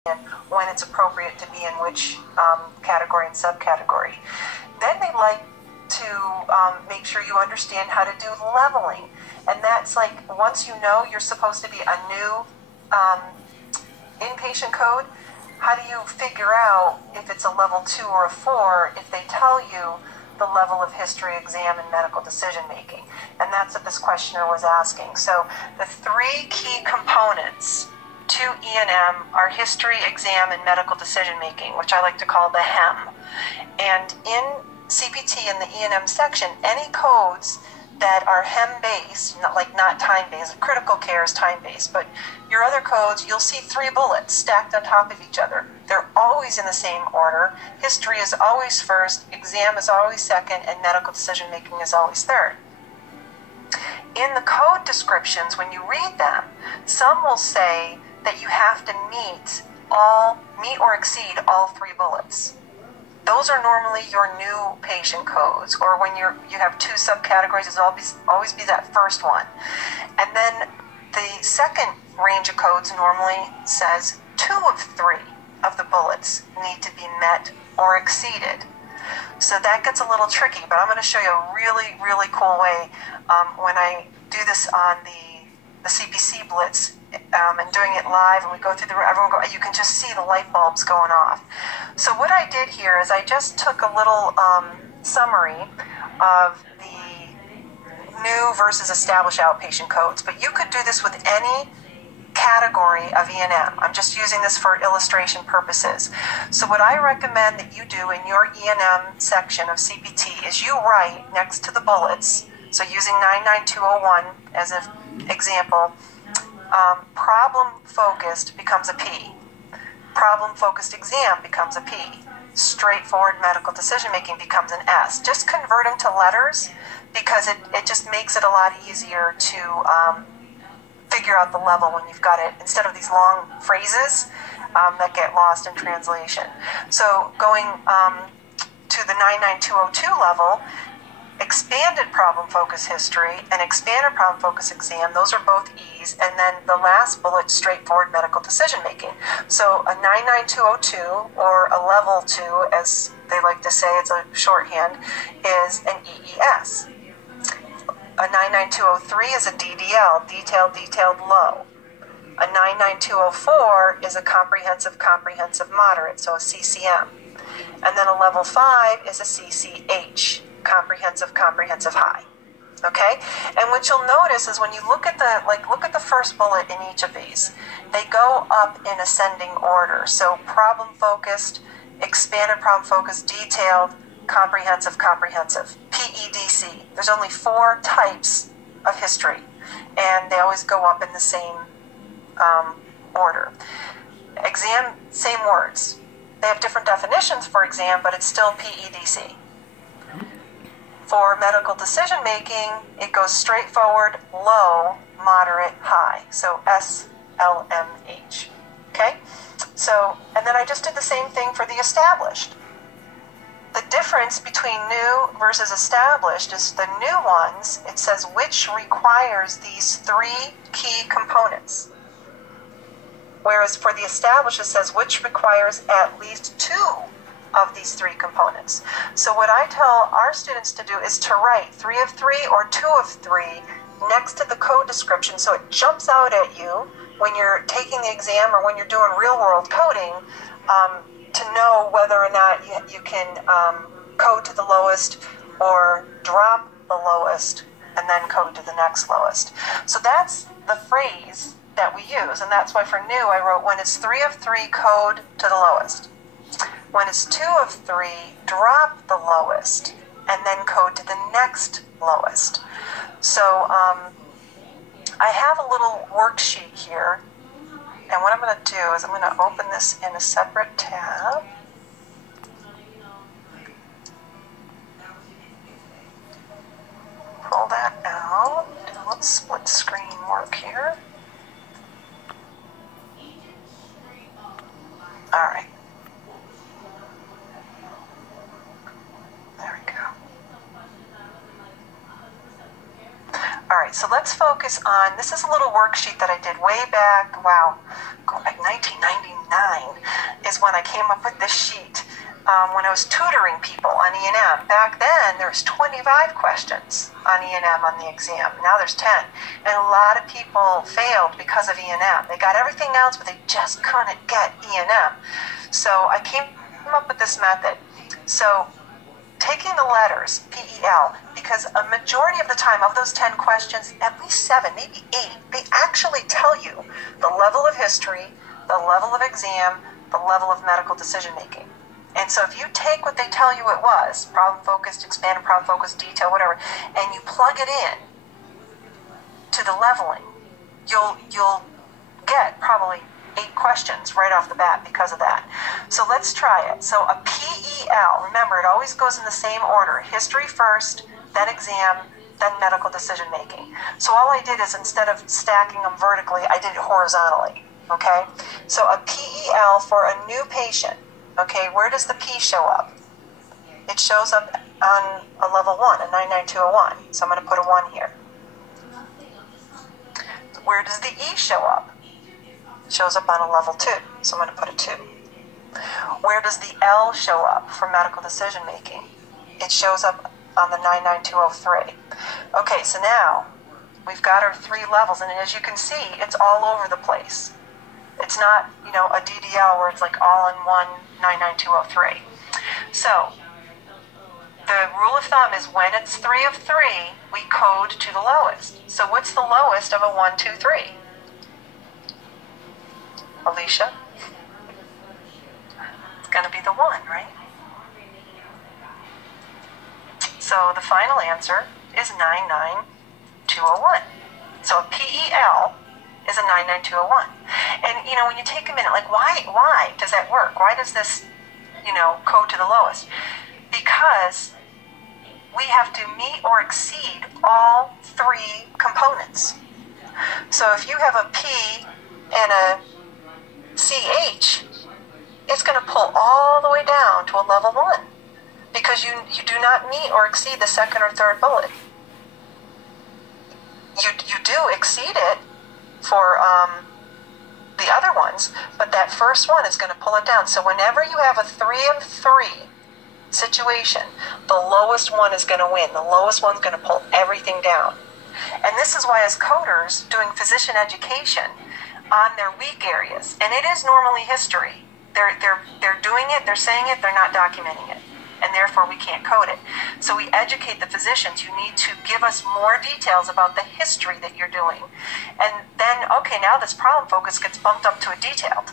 when it's appropriate to be in which category and subcategory. Then they like to make sure you understand how to do leveling. And that's like, once you know you're supposed to be a new inpatient code, how do you figure out if it's a level 2 or a 4 if they tell you the level of history, exam, and medical decision making? And that's what this questioner was asking. So the 3 key components to E&M are history, exam, and medical decision making, which I like to call the HEM. And in CPT in the E&M section, any codes that are HEM-based, not time-based, critical care is time-based, but your other codes, you'll see 3 bullets stacked on top of each other. They're always in the same order. History is always first, exam is always second, and medical decision-making is always third. In the code descriptions, when you read them, some will say that you have to meet or exceed all 3 bullets. Those are normally your new patient codes, or when you have 2 subcategories, it'll always be that first one. And then the second range of codes normally says 2 of 3 of the bullets need to be met or exceeded. So that gets a little tricky, but I'm going to show you a really, really cool way when I do this on the CPC Blitz and doing it live, and we go through you can just see the light bulbs going off. So what I did here is I just took a little summary of the new versus established outpatient codes, but you could do this with any category of E&M. I'm just using this for illustration purposes. So what I recommend that you do in your E&M section of CPT is you write next to the bullets, so using 99201 as an example, problem-focused becomes a P. Problem-focused exam becomes a P. Straightforward medical decision-making becomes an S. Just convert them to letters because it just makes it a lot easier to figure out the level when you've got it, instead of these long phrases that get lost in translation. So going to the 99202 level, expanded problem-focused history and expanded problem-focused exam, those are both E's, and then the last bullet, straightforward medical decision-making. So a 99202, or a level 2, as they like to say, it's a shorthand, is an EES. A 99203 is a DDL, detailed, low. A 99204 is a comprehensive, moderate, so a CCM. And then a level 5 is a CCH, comprehensive, high. Okay? And what you'll notice is when you look at the first bullet in each of these, they go up in ascending order. So problem-focused, expanded problem-focused, detailed, comprehensive, PEDC. There's only 4 types of history, and they always go up in the same order. Exam, same words. They have different definitions for exam, but it's still PEDC. For medical decision-making, it goes straightforward, low, moderate, high. So SLMH. Okay? So, and then I just did the same thing for the established. The difference between new versus established is the new ones, it says which requires these 3 key components. Whereas for the established, it says which requires at least 2 of these 3 components. So what I tell our students to do is to write 3 of 3 or 2 of 3 next to the code description, so it jumps out at you when you're taking the exam or when you're doing real-world coding, to know whether or not you can code to the lowest or drop the lowest and then code to the next lowest. So that's the phrase that we use, and that's why for new I wrote, when it's 3 of 3, code to the lowest. When it's 2 of 3, drop the lowest and then code to the next lowest. So I have a little worksheet here, and what I'm going to do is I'm going to open this in a separate tab. Pull that out. Do a little split screen work here. All right. There we go. All right. right, so let's focus on, this is a little worksheet that I did way back, wow, going back 1999 is when I came up with this sheet. When I was tutoring people on E&M. Back then, there was 25 questions on E&M on the exam. Now there's 10. And a lot of people failed because of E&M. They got everything else, but they just couldn't get E&M. So I came up with this method. So taking the letters, P-E-L, because a majority of the time of those 10 questions, at least 7, maybe 8, they actually tell you the level of history, the level of exam, the level of medical decision-making. And so if you take what they tell you it was, problem-focused, expanded problem-focused, detail, whatever, and you plug it in to the leveling, you'll get probably 8 questions right off the bat because of that. So let's try it. So a PEL, remember, it always goes in the same order. History first, then exam, then medical decision-making. So all I did is, instead of stacking them vertically, I did it horizontally, okay? So a PEL for a new patient. Okay, where does the P show up? It shows up on a level 1, a 99201. So I'm going to put a 1 here. Where does the E show up? It shows up on a level 2. So I'm going to put a 2. Where does the L show up for medical decision making? It shows up on the 99203. Okay, so now we've got our 3 levels, and as you can see, it's all over the place. It's not, a DDL where it's like all in one 99203. So the rule of thumb is when it's 3 of 3, we code to the lowest. So what's the lowest of a 1, 2, 3? Alicia? It's going to be the 1, right? So the final answer is 99201. So a PEL is a 99201. And, when you take a minute, like, why does that work? Why does this, code to the lowest? Because we have to meet or exceed all 3 components. So if you have a P and a CH, it's going to pull all the way down to a level 1 because you do not meet or exceed the second or third bullet. You do exceed it for the other ones, but that first one is going to pull it down. So whenever you have a 3 of 3 situation, the lowest one is going to win. The lowest one's going to pull everything down. And this is why, as coders doing physician education on their weak areas, and it is normally history, they're doing it, they're saying it, they're not documenting it, and therefore we can't code it. So we educate the physicians. You need to give us more details about the history that you're doing. And then, okay, now this problem focus gets bumped up to a detailed.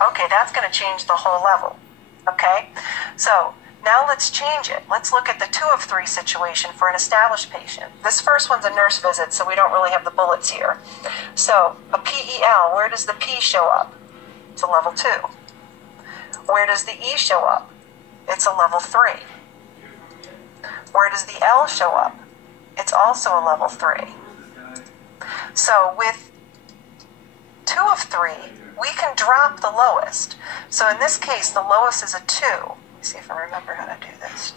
Okay, that's going to change the whole level. Okay? So now let's change it. Let's look at the 2 of 3 situation for an established patient. This first one's a nurse visit, so we don't really have the bullets here. So a PEL, where does the P show up? It's a level 2. Where does the E show up? It's a level 3. Where does the L show up? It's also a level 3. So with 2 of 3, we can drop the lowest. So in this case, the lowest is a 2. Let me see if I remember how to do this.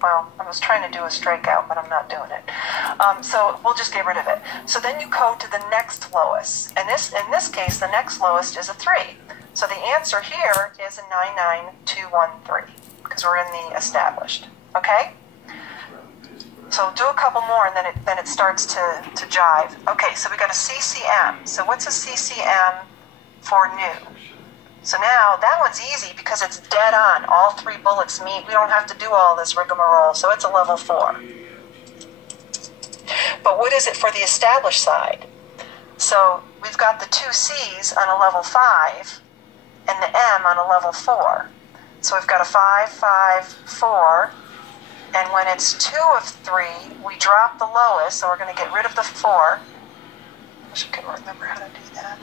Well, I was trying to do a strikeout, but I'm not doing it. So we'll just get rid of it. So then you code to the next lowest. And in this case, the next lowest is a 3. So the answer here is a 99213 because we're in the established. Okay? So do a couple more, and then it starts to jive. Okay, so we got a CCM. So what's a CCM for new? So now that one's easy because it's dead on. All 3 bullets meet. We don't have to do all this rigmarole. So it's a level 4. But what is it for the established side? So we've got the 2 C's on a level 5 and the M on a level 4. So we've got a 5, 5, 4. And when it's 2 of 3, we drop the lowest. So we're going to get rid of the 4. I wish I could remember how to do that.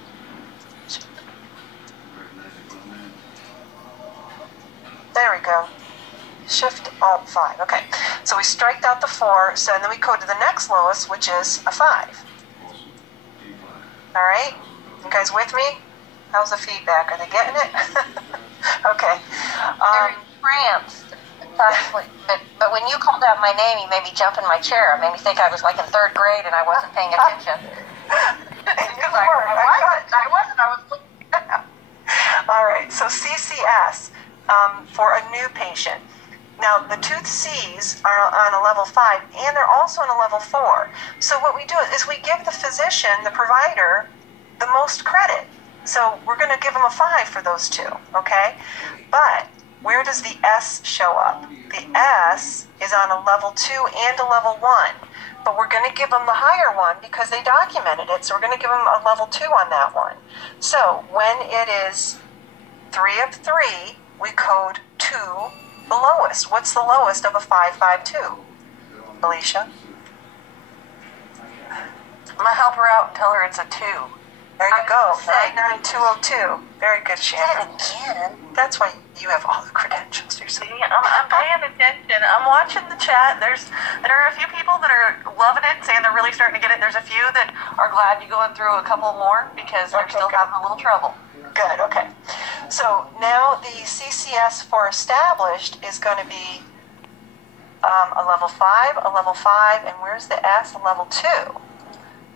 There we go. Shift Alt 5. Okay. So we striked out the 4. So and then we code to the next lowest, which is a 5. All right. You guys with me? How's the feedback? Are they getting it? Okay. cramps. But when you called out my name, you made me jump in my chair. It made me think I was like in third grade and I wasn't paying attention. I wasn't. I was looking down. All right, so CCS for a new patient. Now, the tooth C's are on a level 5, and they're also on a level 4. So what we do is we give the physician, the provider, the most credit. So we're going to give them a 5 for those two, okay? But where does the S show up? The S is on a level 2 and a level 1. But we're going to give them the higher one because they documented it, so we're going to give them a level 2 on that one. So when it is 3 of 3, we code 2 the lowest. What's the lowest of a 552? Alicia? I'm going to help her out and tell her it's a 2. There you go. 99202. Very good, Shannon. Again. That's why you have all the credentials. See, I'm paying attention. I'm watching the chat. There are a few people that are loving it, saying they're really starting to get it. There's a few that are glad you're going through a couple more because they're still having a little trouble. Good, okay. So now the CCS for established is going to be a level 5, a level 5, and where's the S? A level 2.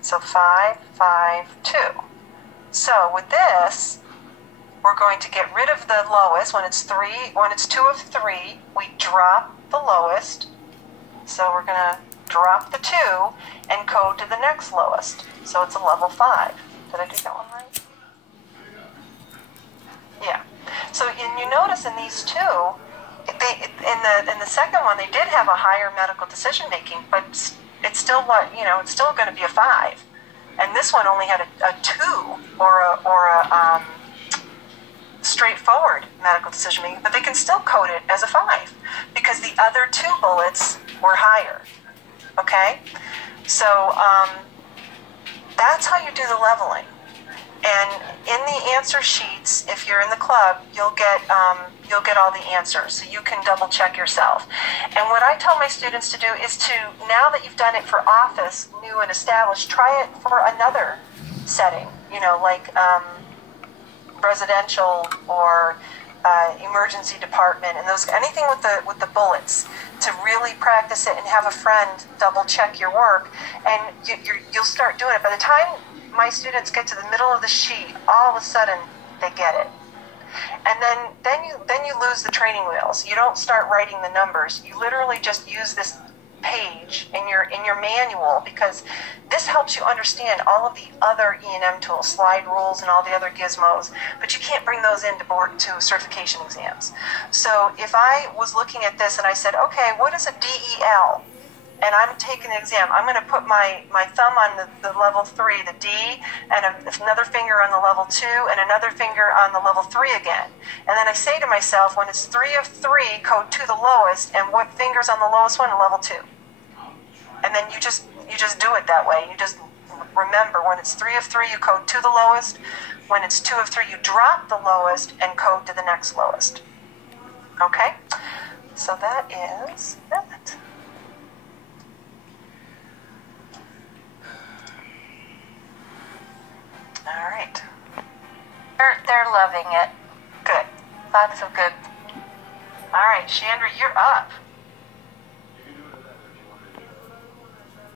So 5, 5, 2. So with this, we're going to get rid of the lowest. When it's 2 of 3, we drop the lowest. So we're going to drop the 2 and code to the next lowest. So it's a level 5. Did I do that one right? Yeah. So you notice in these two, in the second one, they did have a higher medical decision making, but it's still it's still going to be a 5. And this one only had a 2 or a straightforward medical decision making, but they can still code it as a 5 because the other 2 bullets were higher. Okay? So that's how you do the leveling. And in the answer sheets, if you're in the club, you'll get all the answers, so you can double check yourself. And what I tell my students to do is to, now that you've done it for office, new and established, try it for another setting. Like residential or emergency department, and anything with the bullets, to really practice it and have a friend double check your work, and you'll start doing it. By the time my students get to the middle of the sheet, all of a sudden they get it. And then you lose the training wheels. You don't start writing the numbers. You literally just use this page in your manual, because this helps you understand all of the other E&M tools, slide rules, and all the other gizmos, but you can't bring those into certification exams. So if I was looking at this and I said, okay, what is a DEL? And I'm taking the exam, I'm going to put my thumb on the level 3, the D, and another finger on the level 2, and another finger on the level 3 again. And then I say to myself, when it's 3 of 3, code 2 the lowest, and what finger's on the lowest one? Level 2. And then you just do it that way. You just remember, when it's 3 of 3, you code 2 the lowest. When it's 2 of 3, you drop the lowest and code to the next lowest. Okay? So that is that. All right. They're loving it. Good. Lots of good. All right, Chandra, you're up.